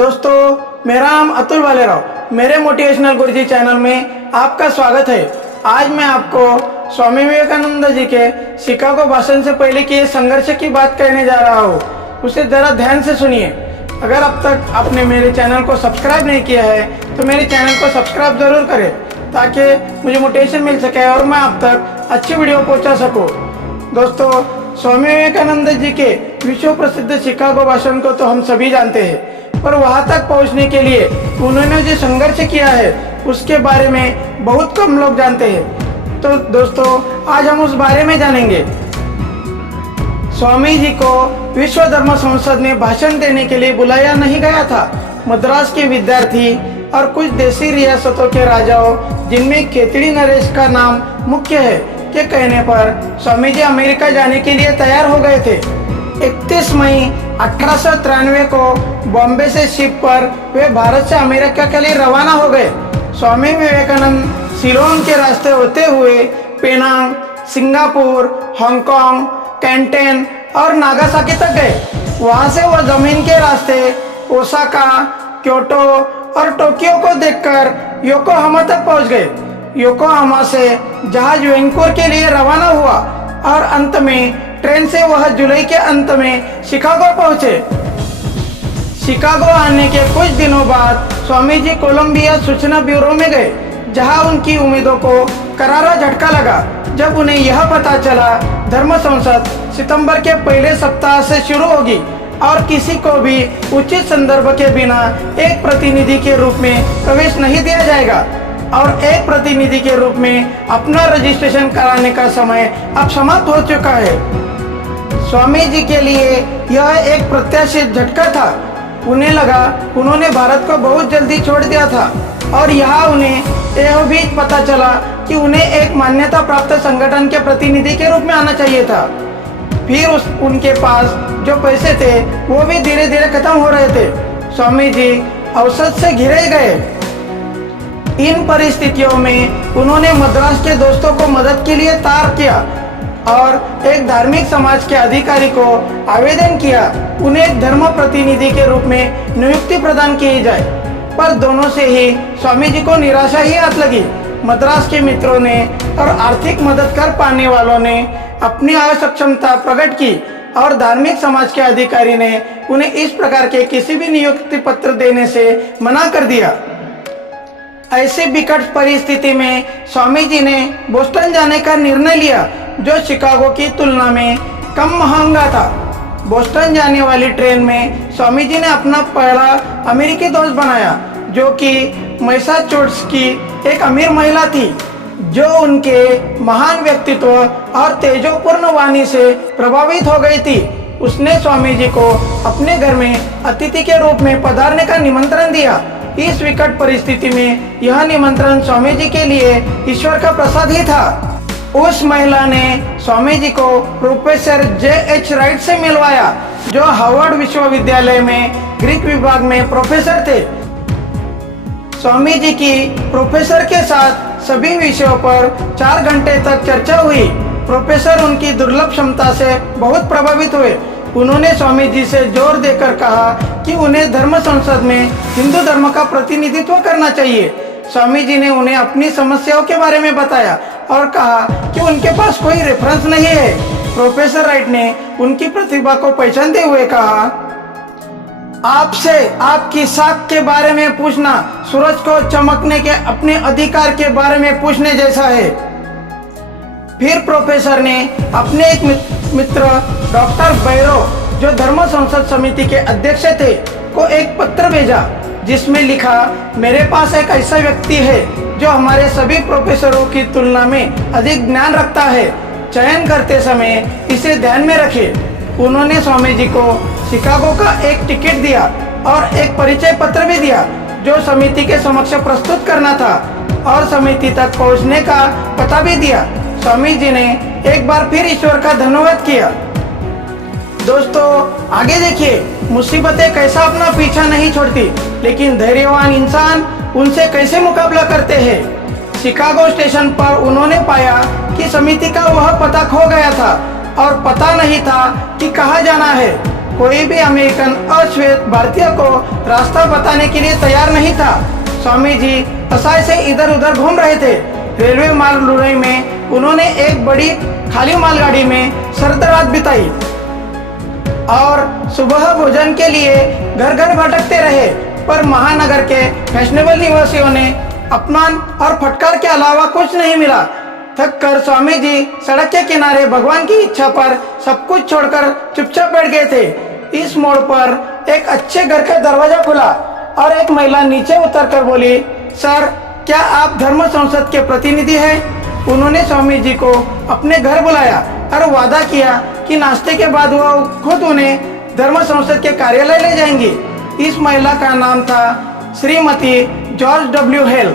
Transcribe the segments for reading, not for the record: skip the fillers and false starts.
दोस्तों, मेरा नाम अतुल भालेराव। मेरे मोटिवेशनल गुरुजी चैनल में आपका स्वागत है। आज मैं आपको स्वामी विवेकानंद जी के शिकागो भाषण से पहले किए संघर्ष की बात कहने जा रहा हूँ। उसे ज़रा ध्यान से सुनिए। अगर अब तक आपने मेरे चैनल को सब्सक्राइब नहीं किया है तो मेरे चैनल को सब्सक्राइब ज़रूर करें ताकि मुझे मोटिवेशन मिल सके और मैं आप तक अच्छी वीडियो पहुँचा सकूँ। दोस्तों, स्वामी विवेकानंद जी के विश्व प्रसिद्ध शिकागो भाषण को तो हम सभी जानते हैं, पर वहां तक पहुंचने के लिए उन्होंने जो संघर्ष किया है उसके बारे में बहुत कम लोग जानते हैं। तो दोस्तों, आज हम उस बारे में जानेंगे। स्वामी जी को विश्व धर्म संसद में भाषण देने के लिए बुलाया नहीं गया था। मद्रास के विद्यार्थी और कुछ देसी रियासतों के राजाओं, जिनमें खेतड़ी नरेश का नाम मुख्य है, के कहने पर स्वामी जी अमेरिका जाने के लिए तैयार हो गए थे। 31 मई 1893 को बॉम्बे से शिप पर वे भारत से अमेरिका के लिए रवाना हो गए। स्वामी विवेकानंद सिलोन के रास्ते होते हुए पेनांग, सिंगापुर, हांगकांग, कैंटन और नागासाकी तक गए। वहां से वह जमीन के रास्ते ओसाका, क्योटो और टोक्यो को देखकर योकोहामा तक पहुंच गए। योकोहामा से जहाज वैंकूवर के लिए रवाना हुआ और अंत में ट्रेन से वह जुलाई के अंत में शिकागो पहुंचे। शिकागो आने के कुछ दिनों बाद स्वामी जी कोलंबिया सूचना ब्यूरो में गए, जहां उनकी उम्मीदों को करारा झटका लगा जब उन्हें यह पता चला धर्म संसद सितंबर के पहले सप्ताह से शुरू होगी और किसी को भी उचित संदर्भ के बिना एक प्रतिनिधि के रूप में प्रवेश नहीं दिया जाएगा और एक प्रतिनिधि के रूप में अपना रजिस्ट्रेशन कराने का समय अब समाप्त हो चुका है। स्वामी जी के लिए यह एक प्रत्याशित झटका था। उन्हें लगा उन्होंने भारत को बहुत जल्दी छोड़ दिया था और यहाँ उन्हें यह भी पता चला कि उन्हें एक मान्यता प्राप्त संगठन के प्रतिनिधि के रूप में आना चाहिए था। फिर उनके पास जो पैसे थे वो भी धीरे धीरे खत्म हो रहे थे। स्वामी जी औसत से घिरे गए। इन परिस्थितियों में उन्होंने मद्रास के दोस्तों को मदद के लिए तार किया और एक धार्मिक समाज के अधिकारी को आवेदन किया उन्हें एक धर्म प्रतिनिधि के रूप में नियुक्ति प्रदान की जाए, पर दोनों से ही स्वामी जी को निराशा ही हाथ लगी। मद्रास के मित्रों ने और आर्थिक मदद कर पाने वालों ने अपनी असक्षमता प्रकट की और धार्मिक समाज के अधिकारी ने उन्हें इस प्रकार के किसी भी नियुक्ति पत्र देने से मना कर दिया। ऐसी विकट परिस्थिति में स्वामी जी ने बोस्टन जाने का निर्णय लिया, जो शिकागो की तुलना में कम महंगा था। बोस्टन जाने वाली ट्रेन में स्वामी जी ने अपना पहला अमेरिकी दोस्त बनाया, जो कि मैसाचुसेट्स की एक अमीर महिला थी, जो उनके महान व्यक्तित्व और तेजोपूर्ण वाणी से प्रभावित हो गई थी। उसने स्वामी जी को अपने घर में अतिथि के रूप में पधारने का निमंत्रण दिया। इस विकट परिस्थिति में यह निमंत्रण स्वामी जी के लिए ईश्वर का प्रसाद ही था। उस महिला ने स्वामी जी को प्रोफेसर J.H. राइट से मिलवाया, जो हार्वर्ड विश्वविद्यालय में ग्रीक विभाग में प्रोफेसर थे। स्वामी जी की प्रोफेसर के साथ सभी विषयों पर 4 घंटे तक चर्चा हुई। प्रोफेसर उनकी दुर्लभ क्षमता से बहुत प्रभावित हुए। उन्होंने स्वामी जी से जोर देकर कहा कि उन्हें धर्म संसद में हिंदू धर्म का प्रतिनिधित्व करना चाहिए। स्वामी जी ने उन्हें अपनी समस्याओं के बारे में बताया और कहा कि उनके पास कोई रेफरेंस नहीं है। प्रोफेसर राइट ने उनकी प्रतिभा को पहचानते हुए कहा, आपसे आपकी साख के बारे में पूछना सूरज को चमकने के अपने अधिकार के बारे में पूछने जैसा है। फिर प्रोफेसर ने अपने एक मित्र डॉक्टर बैरो, जो धर्म संसद समिति के अध्यक्ष थे, को एक पत्र भेजा, जिसमें लिखा, मेरे पास एक ऐसा व्यक्ति है जो हमारे सभी प्रोफेसरों की तुलना में अधिक ज्ञान रखता है। चयन करते समय इसे ध्यान में रखें। उन्होंने स्वामी जी को शिकागो का एक टिकट दिया और एक परिचय पत्र भी दिया, जो समिति के समक्ष प्रस्तुत करना था, और समिति तक पहुंचने का पता भी दिया। स्वामी जी ने एक बार फिर ईश्वर का धन्यवाद किया। दोस्तों, आगे देखिए, मुसीबतें कैसा अपना पीछा नहीं छोड़ती, लेकिन धैर्यवान इंसान उनसे कैसे मुकाबला करते हैं। शिकागो स्टेशन पर उन्होंने पाया कि समिति का वह पता खो गया था और पता नहीं था कि कहाँ जाना है। कोई भी अमेरिकन अश्वेत भारतीय को रास्ता बताने के लिए तैयार नहीं था। स्वामी जी असहाय से इधर उधर घूम रहे थे। रेलवे मार्ग लुड़ई में उन्होंने एक बड़ी खाली मालगाड़ी में सर्द रात बिताई और सुबह भोजन के लिए घर घर भटकते रहे, पर महानगर के फैशनेबल निवासियों ने अपमान और फटकार के अलावा कुछ नहीं मिला। थक कर स्वामी जी सड़क के किनारे भगवान की इच्छा पर सब कुछ छोड़कर चुपचाप बैठ गए थे। इस मोड़ पर एक अच्छे घर का दरवाजा खुला और एक महिला नीचे उतरकर बोली, सर, क्या आप धर्म संसद के प्रतिनिधि हैं? उन्होंने स्वामी जी को अपने घर बुलाया और वादा किया कि नाश्ते के बाद वह खुद उन्हें धर्म संसद के कार्यालय ले जाएंगी। इस महिला का नाम था Shrimati George W hello.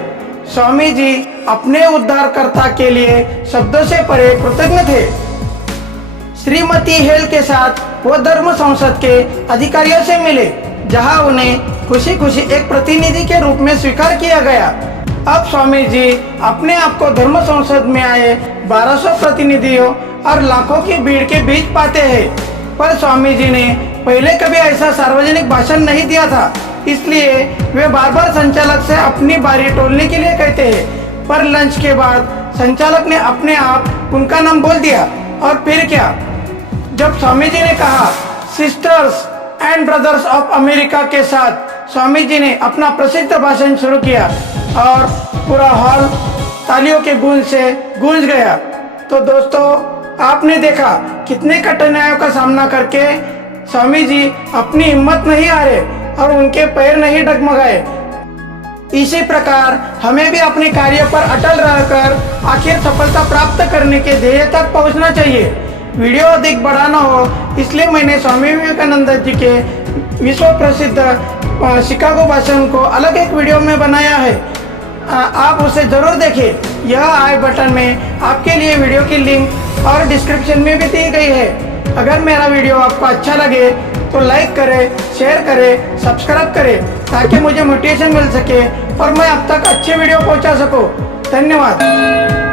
Swami ji अपने उद्धारकर्ता के लिए शब्दों से परे कृतज्ञ थे। श्रीमती हेल के साथ वो धर्म संसद के अधिकारियों से मिले, जहां उन्हें खुशी खुशी एक प्रतिनिधि के रूप में स्वीकार किया गया। अब स्वामी जी अपने आप को धर्म संसद में आए 1200 प्रतिनिधियों और लाखों की भीड़ के बीच पाते हैं। पर स्वामी जी ने पहले कभी ऐसा सार्वजनिक भाषण नहीं दिया था, इसलिए वे बार बार संचालक से अपनी बारी टोलने के लिए कहते हैं। पर लंच के बाद संचालक ने अपने आप उनका नाम बोल दिया। और फिर क्या, जब स्वामी जी ने कहा sisters and brothers of America के साथ स्वामी जी ने अपना प्रसिद्ध भाषण शुरू किया और पूरा हॉल तालियों के गूंज से गूंज गया। तो दोस्तों, आपने देखा कितने कठिनाइयों का सामना करके स्वामी जी अपनी हिम्मत नहीं हारे और उनके पैर नहीं डगमगाए। इसी प्रकार हमें भी अपने कार्य पर अटल रहकर आखिर सफलता प्राप्त करने के ध्येय तक पहुंचना चाहिए। वीडियो अधिक बड़ा ना हो, इसलिए मैंने स्वामी विवेकानंद जी के विश्व प्रसिद्ध शिकागो भाषण को अलग एक वीडियो में बनाया है। आप उसे जरूर देखें। यह आई बटन में आपके लिए वीडियो की लिंक और डिस्क्रिप्शन में भी दी गई है। अगर मेरा वीडियो आपको अच्छा लगे तो लाइक करें, शेयर करें, सब्सक्राइब करें, ताकि मुझे मोटिवेशन मिल सके और मैं आप तक अच्छे वीडियो पहुंचा सकूं। धन्यवाद।